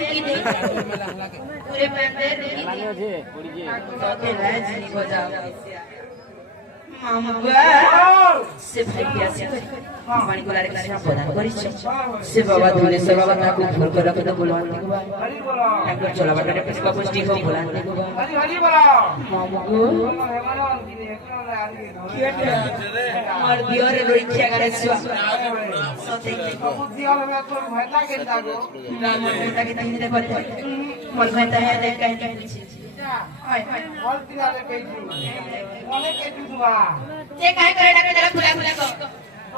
की नहीं पूरे बंदे लाने छे पड़ी जे साथे लाज नहीं हो जाओ मामुआ से भैया से पानी को लारे कृष्ण प्रदान करी से बाबा धुले से बाबा ताकू फूल कर रखे तो बोलवान को हरि बोला एक चला बाटे पे का पुष्टि हो बोलवान को हरि हरि बोला मामुआ और दियोर रक्षा करे सो सते दियोर में तो भैता के दागो भैता के तही दे पड़े मन भैता है देख कहीं हाय हाय बोल दियाले पेजू मने के दुआ जे काय करे डाके जरा खुला खुला को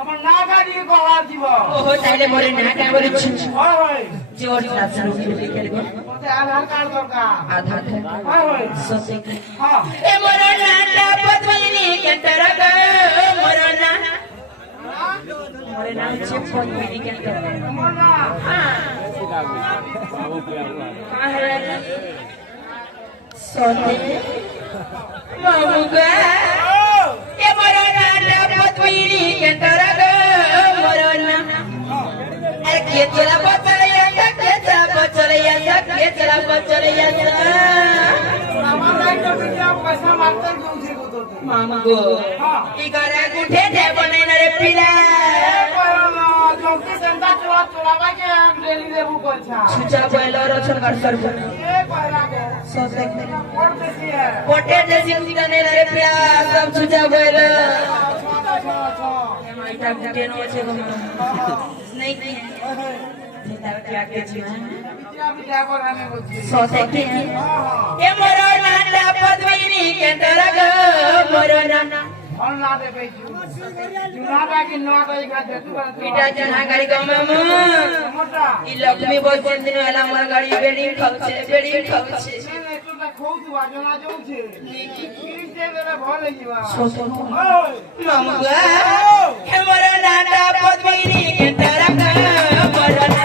हमर ना गाड़ी को आवाज दिबो ओहो ताइले मोरे ना का बोली होय होय जोर साथ शुरू के लिखे मते आधार कार्ड दरकार आधार कार्ड होय होय ससे हां ए मोरे ना पतवली के तरक मोरे नाम छे पतवली के तरक मोर ना हां सोते मामुगा ये मरना पतवली के तरक मरना अरे के चला बचलैया के चला बचलैया मामा लाइट बिटिया पैसा मारते तुमसे को तो मामुगो ई करे गुठे दे बने रे पिला जोके संता चोरावा के डेली देबू करछा सुचा पहिलो रछन कर सर ए पहिला के सोते कोट देसी है कोटे देसी सिकने रे पिया सब सुचा पहिलो ये माइटा गुटे नो छे गो नहीं जेता क्या के छी क्या बिया पर हमें बोलती सोते के ए मोरो नाटा पद्मिनी के तरग मोरो ना और ना दे बेचू जुनारा की नवा दई का दे तू बेटा जना गाड़ी गम मोटा ई लक्ष्मी बोल दिन वाला हमर गाड़ी बेड़ी खाउछे नहीं तू तो खौ तू जना जाऊ छे गिरी से बेरा भल जीवा सोतो मामुआ हमर नाटा पद्मिनी के तरक मोरो ना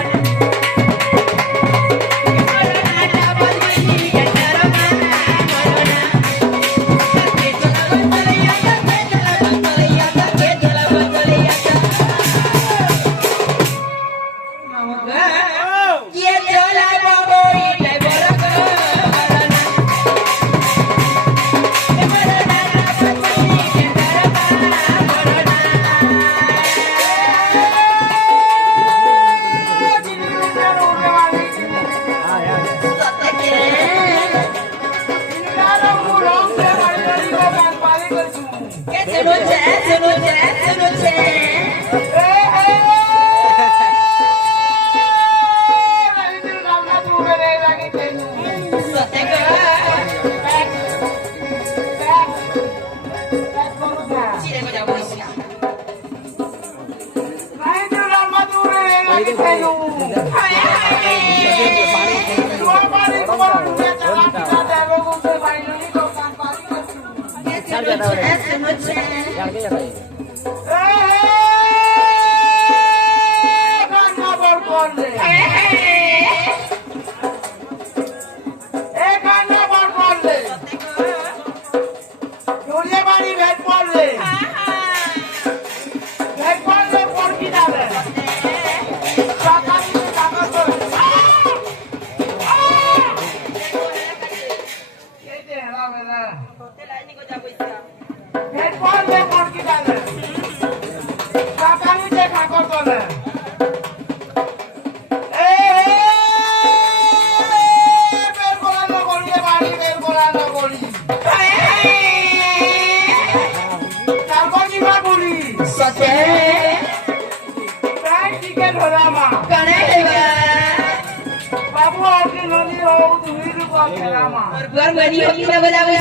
और घर में नहीं होती ना बजावे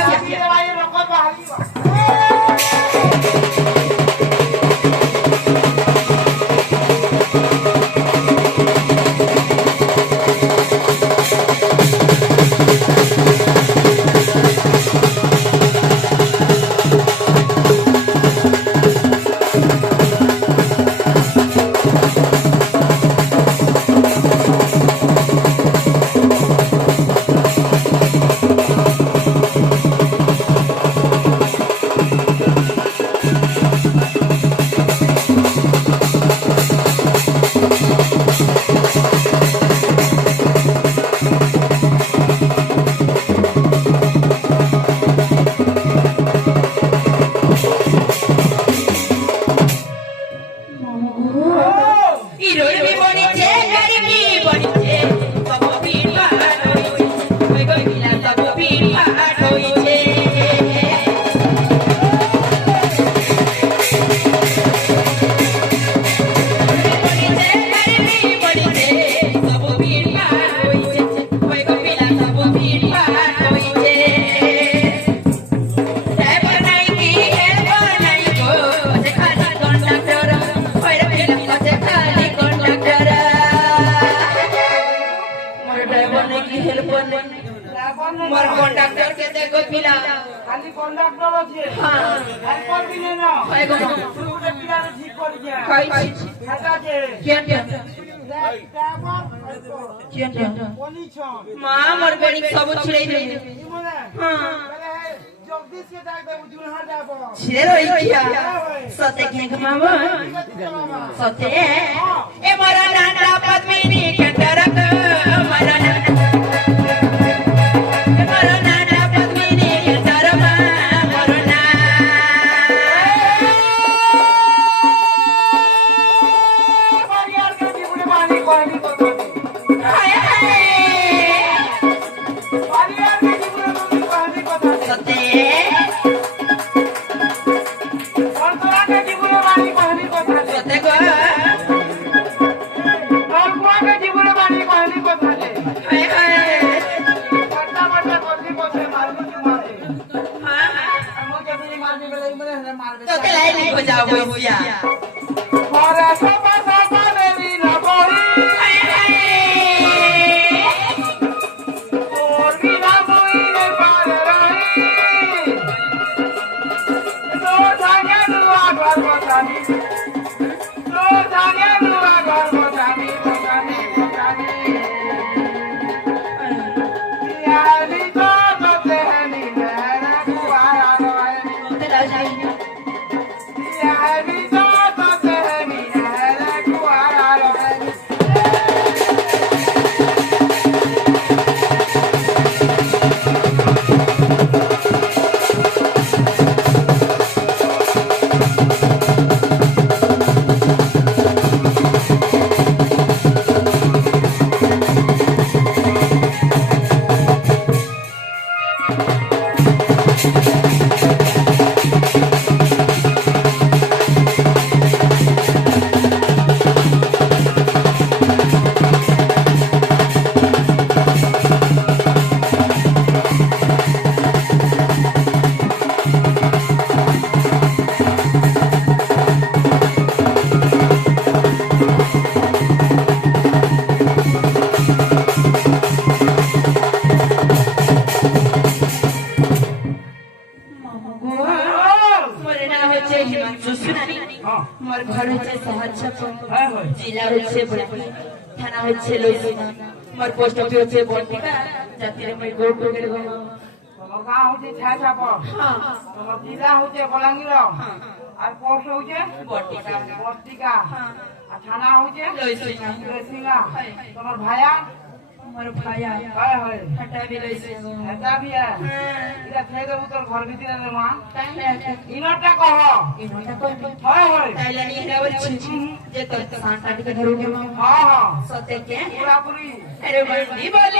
ड्राइवर नहीं मोर कंडक्टर के देखो पिला खाली कंडक्टर আছে हां আর করবি না হয় গো তুই উঠে পিলা ঠিক করি যা কই খাতা আছে কেন ড্রাইভার কেন পলিশন মা মোর বেড়ি সব ছুড়াই দে हां জগদীশ কে ডাক দে জুলহা যাব ছেড়ে রই কিয়া সতে কে মামা সতে এ মোর নানা পদ্মিনী কেন্দ্রক মোর मोर घर হচ্ছে সাহায্যপুর জেলা হচ্ছে বড়পুর থানা হচ্ছে লইসিনা মোর পোস্ট অফিস হচ্ছে বড়টিকা জাতিরে মই গোট করে গো তোমার গাঁও হচ্ছে ছায়াছাপ হ্যাঁ তোমার জেলা হচ্ছে বলাঙ্গীর আর পোস্ট হচ্ছে বড়টিকা বর্তিকা হ্যাঁ আর থানা হচ্ছে লইসিনা লইসিনা তোমার ভাইয়া मोर भाया হয় হয় हटा भी लइसे এটা বিয়া हां এটা ছেড়ে দেব তোর ঘর ভিতরে রে মা তাই না ইনটা কহ ইনোটা কই হয় হয় তাইলে নি হেরাवर छि যে তো সাঁটা के धरू के হ্যাঁ হ্যাঁ सते के পুরাপুরি अरे बंदी बोली